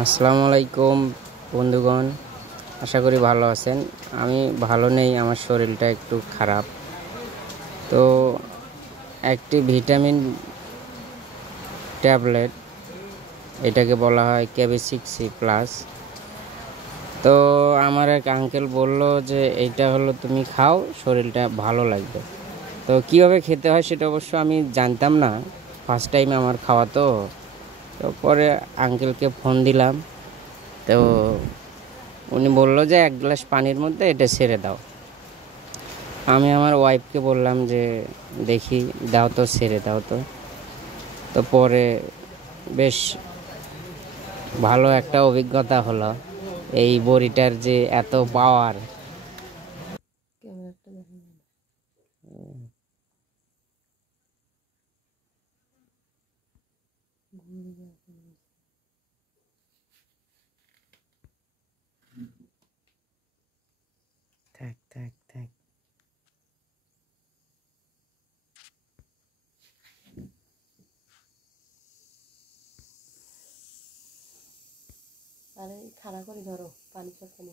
আসসালামু আলাইকুম বন্ধুগণ, আশা করি ভালো আছেন। আমি ভালো নেই, আমার শরীরটা একটু খারাপ। তো একটি ভিটামিন ট্যাবলেট, এটাকে বলা হয় KB6C+। তো আমার এক আঙ্কেল বলল যে এইটা হলো তুমি খাও, শরীরটা ভালো লাগবে। তো কীভাবে খেতে হয় সেটা অবশ্য আমি জানতাম না, ফার্স্ট টাইম আমার খাওয়া। তো পরে আঙ্কেলকে ফোন দিলাম। তো উনি বলল যে 1 গ্লাস পানির মধ্যে এটা ছেড়ে দাও। আমি আমার ওয়াইফকে বললাম যে দেখি, দাও তো, ছেড়ে দাও তো। তো পরে বেশ ভালো একটা অভিজ্ঞতা হলো, এই বড়িটার যে এত পাওয়ার। থাক থাক থাক। আরে খাড়া করে ধরো, পানি সব পানি।